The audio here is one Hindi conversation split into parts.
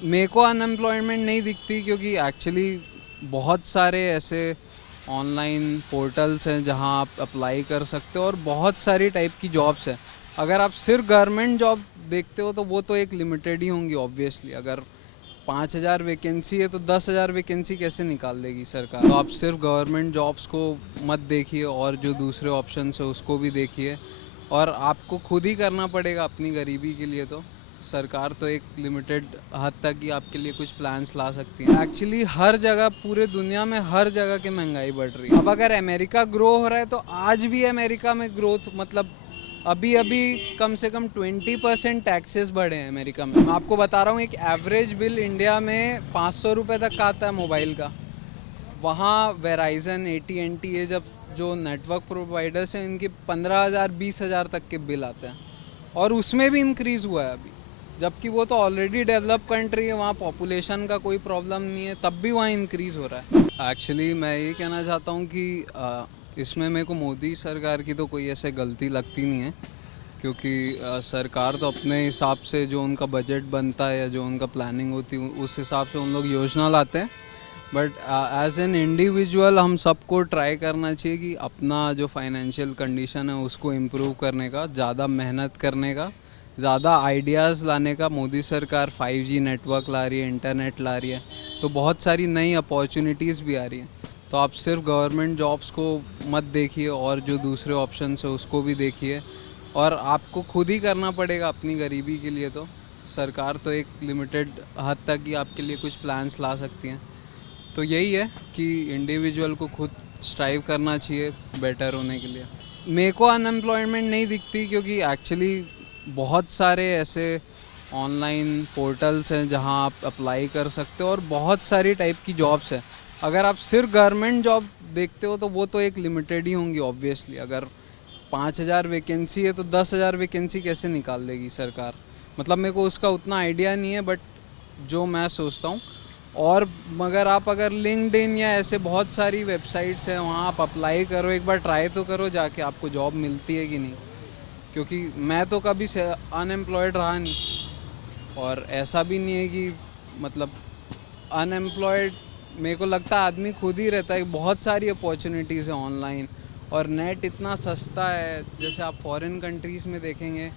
मेरे को अनएम्प्लॉयमेंट नहीं दिखती क्योंकि एक्चुअली बहुत सारे ऐसे ऑनलाइन पोर्टल्स हैं जहां आप अप्लाई कर सकते हो और बहुत सारी टाइप की जॉब्स हैं। अगर आप सिर्फ गवर्नमेंट जॉब देखते हो तो वो तो एक लिमिटेड ही होंगी ऑब्वियसली। अगर 5,000 वैकेंसी है तो 10,000 वैकेंसी कैसे निकाल देगी सरकार। तो आप सिर्फ गवर्नमेंट जॉब्स को मत देखिए और जो दूसरे ऑप्शंस है उसको भी देखिए। और आपको खुद ही करना पड़ेगा अपनी गरीबी के लिए। तो सरकार तो एक लिमिटेड हद तक ही आपके लिए कुछ प्लान्स ला सकती है। एक्चुअली हर जगह पूरे दुनिया में हर जगह की महंगाई बढ़ रही है। अब अगर अमेरिका ग्रो हो रहा है तो आज भी अमेरिका में ग्रोथ मतलब अभी अभी कम से कम 20% टैक्सेस बढ़े हैं अमेरिका में। मैं आपको बता रहा हूँ, एक एवरेज बिल इंडिया में 500 रुपये तक का आता है मोबाइल का। वहाँ वेराइजन AT&T ये जब जो नेटवर्क प्रोवाइडर्स हैं इनके 15,000 20,000 तक के बिल आते हैं और उसमें भी इंक्रीज़ हुआ है अभी। जबकि वो तो ऑलरेडी डेवलप कंट्री है, वहाँ पॉपुलेशन का कोई प्रॉब्लम नहीं है, तब भी वहाँ इंक्रीज़ हो रहा है। एक्चुअली मैं ये कहना चाहता हूँ कि इसमें मेरे को मोदी सरकार की तो कोई ऐसे गलती लगती नहीं है क्योंकि सरकार तो अपने हिसाब से जो उनका बजट बनता है या जो उनका प्लानिंग होती है उस हिसाब से उन लोग योजना लाते हैं। बट एज एन इंडिविजुअल हम सबको ट्राई करना चाहिए कि अपना जो फाइनेंशियल कंडीशन है उसको इम्प्रूव करने का, ज़्यादा मेहनत करने का, ज़्यादा आइडियाज़ लाने का। मोदी सरकार 5G नेटवर्क ला रही है, इंटरनेट ला रही है, तो बहुत सारी नई अपॉर्चुनिटीज़ भी आ रही हैं। तो आप सिर्फ गवर्नमेंट जॉब्स को मत देखिए और जो दूसरे ऑप्शंस है उसको भी देखिए। और आपको खुद ही करना पड़ेगा अपनी गरीबी के लिए। तो सरकार तो एक लिमिटेड हद तक ही आपके लिए कुछ प्लान्स ला सकती हैं। तो यही है कि इंडिविजुअल को खुद स्ट्राइव करना चाहिए बेटर होने के लिए। मेरे को अनएम्प्लॉयमेंट नहीं दिखती क्योंकि एक्चुअली बहुत सारे ऐसे ऑनलाइन पोर्टल्स हैं जहां आप अप्लाई कर सकते हो और बहुत सारी टाइप की जॉब्स हैं। अगर आप सिर्फ गवर्नमेंट जॉब देखते हो तो वो तो एक लिमिटेड ही होंगी ऑब्वियसली। अगर 5,000 वैकेंसी है तो 10,000 वैकेंसी कैसे निकाल देगी सरकार। मतलब मेरे को उसका उतना आइडिया नहीं है, बट जो मैं सोचता हूँ। और मगर आप अगर लिंक्डइन या ऐसे बहुत सारी वेबसाइट्स हैं वहाँ आप अप्लाई करो, एक बार ट्राई तो करो जाके आपको जॉब मिलती है कि नहीं। क्योंकि मैं तो कभी से अनएम्प्लॉयड रहा नहीं और ऐसा भी नहीं है कि मतलब अनएम्प्लॉयड मेरे को लगता है आदमी खुद ही रहता है। बहुत सारी अपॉर्चुनिटीज़ हैं ऑनलाइन और नेट इतना सस्ता है। जैसे आप फॉरेन कंट्रीज़ में देखेंगे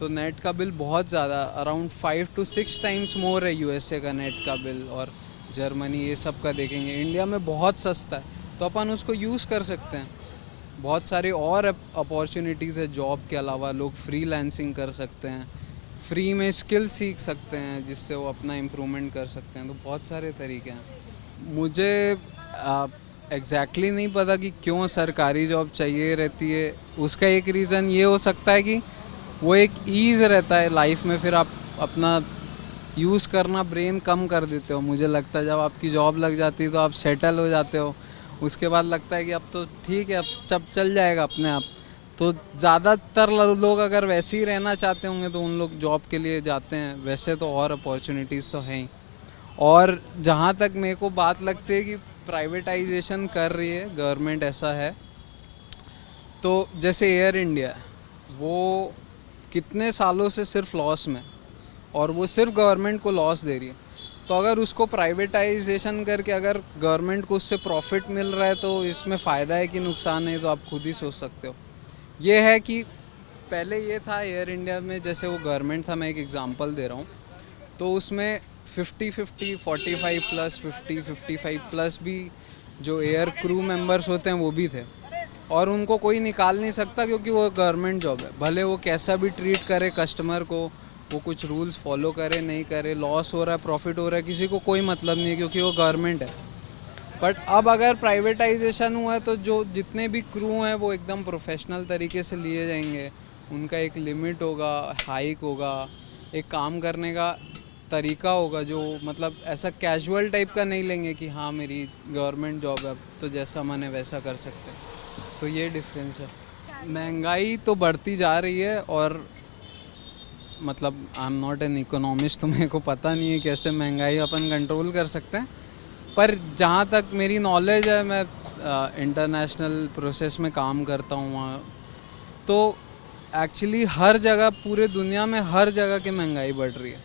तो नेट का बिल बहुत ज़्यादा अराउंड 5 to 6 टाइम्स मोर है USA का नेट का बिल। और जर्मनी ये सब का देखेंगे, इंडिया में बहुत सस्ता है तो अपन उसको यूज़ कर सकते हैं। बहुत सारे और अपॉर्चुनिटीज़ है जॉब के अलावा। लोग फ्रीलांसिंग कर सकते हैं, फ्री में स्किल सीख सकते हैं जिससे वो अपना इम्प्रूवमेंट कर सकते हैं। तो बहुत सारे तरीके हैं। मुझे एग्जैक्टली नहीं पता कि क्यों सरकारी जॉब चाहिए रहती है। उसका एक रीज़न ये हो सकता है कि वो एक ईज़ रहता है लाइफ में, फिर आप अपना यूज़ करना ब्रेन कम कर देते हो। मुझे लगता है जब आपकी जॉब लग जाती है तो आप सेटल हो जाते हो, उसके बाद लगता है कि अब तो ठीक है, अब सब चल जाएगा अपने आप। तो ज़्यादातर लोग अगर वैसे ही रहना चाहते होंगे तो उन लोग जॉब के लिए जाते हैं। वैसे तो और अपॉर्चुनिटीज़ तो हैं ही। और जहाँ तक मेरे को बात लगती है कि प्राइवेटाइजेशन कर रही है गवर्नमेंट, ऐसा है तो जैसे एयर इंडिया है, वो कितने सालों से सिर्फ लॉस में और वो सिर्फ गवर्नमेंट को लॉस दे रही है। तो अगर उसको प्राइवेटाइजेशन करके अगर गवर्नमेंट को उससे प्रॉफिट मिल रहा है तो इसमें फ़ायदा है कि नुकसान है, तो आप खुद ही सोच सकते हो। ये है कि पहले ये था एयर इंडिया में, जैसे वो गवर्नमेंट था, मैं एक एग्जांपल दे रहा हूँ, तो उसमें 50-50 45+ 50-55+ भी जो एयर क्रू मेंबर्स होते हैं वो भी थे। और उनको कोई निकाल नहीं सकता क्योंकि वो गवर्नमेंट जॉब है। भले वो कैसा भी ट्रीट करे कस्टमर को, वो कुछ रूल्स फॉलो करे नहीं करे, लॉस हो रहा है प्रॉफिट हो रहा है, किसी को कोई मतलब नहीं है क्योंकि वो गवर्नमेंट है। बट अब अगर प्राइवेटाइजेशन हुआ है तो जो जितने भी क्रू हैं वो एकदम प्रोफेशनल तरीके से लिए जाएंगे। उनका एक लिमिट होगा, हाइक होगा, एक काम करने का तरीका होगा जो मतलब ऐसा कैजुअल टाइप का नहीं लेंगे कि हाँ मेरी गवर्नमेंट जॉब है तो जैसा मन है वैसा कर सकते हैं। तो ये डिफरेंस है। महंगाई तो बढ़ती जा रही है और मतलब I am not an economist, तो मेरे को पता नहीं है कैसे महंगाई अपन कंट्रोल कर सकते हैं। पर जहाँ तक मेरी नॉलेज है, मैं इंटरनेशनल प्रोसेस में काम करता हूँ वहाँ, तो एक्चुअली हर जगह पूरे दुनिया में हर जगह की महंगाई बढ़ रही है।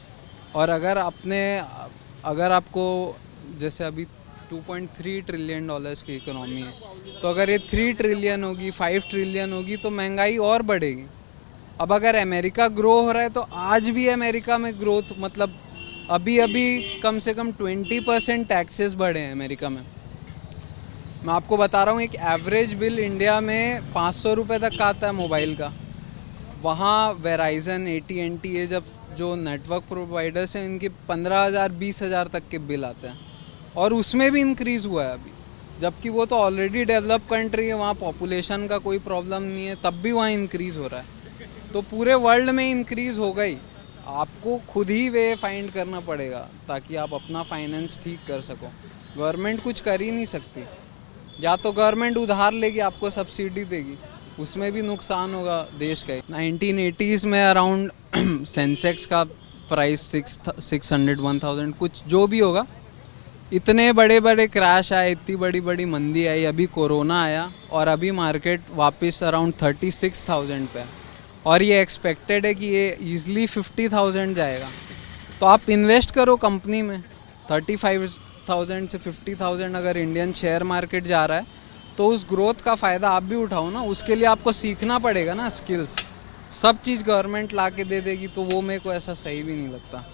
और अगर आपको जैसे अभी 2.3 ट्रिलियन डॉलर्स की इकोनॉमी है, तो अगर ये 3 ट्रिलियन होगी, 5 ट्रिलियन होगी, तो महंगाई और बढ़ेगी। अब अगर अमेरिका ग्रो हो रहा है तो आज भी अमेरिका में ग्रोथ मतलब अभी अभी कम से कम 20% टैक्सेस बढ़े हैं अमेरिका में। मैं आपको बता रहा हूँ, एक एवरेज बिल इंडिया में 500 रुपये तक का आता है मोबाइल का। वहाँ वेराइजन, AT&T, ये जब जो नेटवर्क प्रोवाइडर्स हैं, इनके 15,000 20,000 तक के बिल आते हैं, और उसमें भी इंक्रीज़ हुआ है अभी। जबकि वो तो ऑलरेडी डेवलप कंट्री है, वहाँ पॉपुलेशन का कोई प्रॉब्लम नहीं है, तब भी वहाँ इंक्रीज़ हो रहा है। तो पूरे वर्ल्ड में इंक्रीज़ हो गई। आपको खुद ही वे फाइंड करना पड़ेगा ताकि आप अपना फाइनेंस ठीक कर सको। गवर्नमेंट कुछ कर ही नहीं सकती। या तो गवर्नमेंट उधार लेगी, आपको सब्सिडी देगी, उसमें भी नुकसान होगा देश का। 1980s में अराउंड सेंसेक्स का प्राइस 600 1000 कुछ जो भी होगा, इतने बड़े बड़े क्रैश आए, इतनी बड़ी बड़ी मंदी आई, अभी कोरोना आया और अभी मार्केट वापस अराउंड 36,000 पे है। और ये एक्सपेक्टेड है कि ये ईज़िली 50,000 जाएगा। तो आप इन्वेस्ट करो कंपनी में। 35,000 से 50,000 अगर इंडियन शेयर मार्केट जा रहा है, तो उस ग्रोथ का फ़ायदा आप भी उठाओ ना। उसके लिए आपको सीखना पड़ेगा ना स्किल्स। सब चीज़ गवर्नमेंट ला के दे देगी तो वो मेरे को ऐसा सही भी नहीं लगता।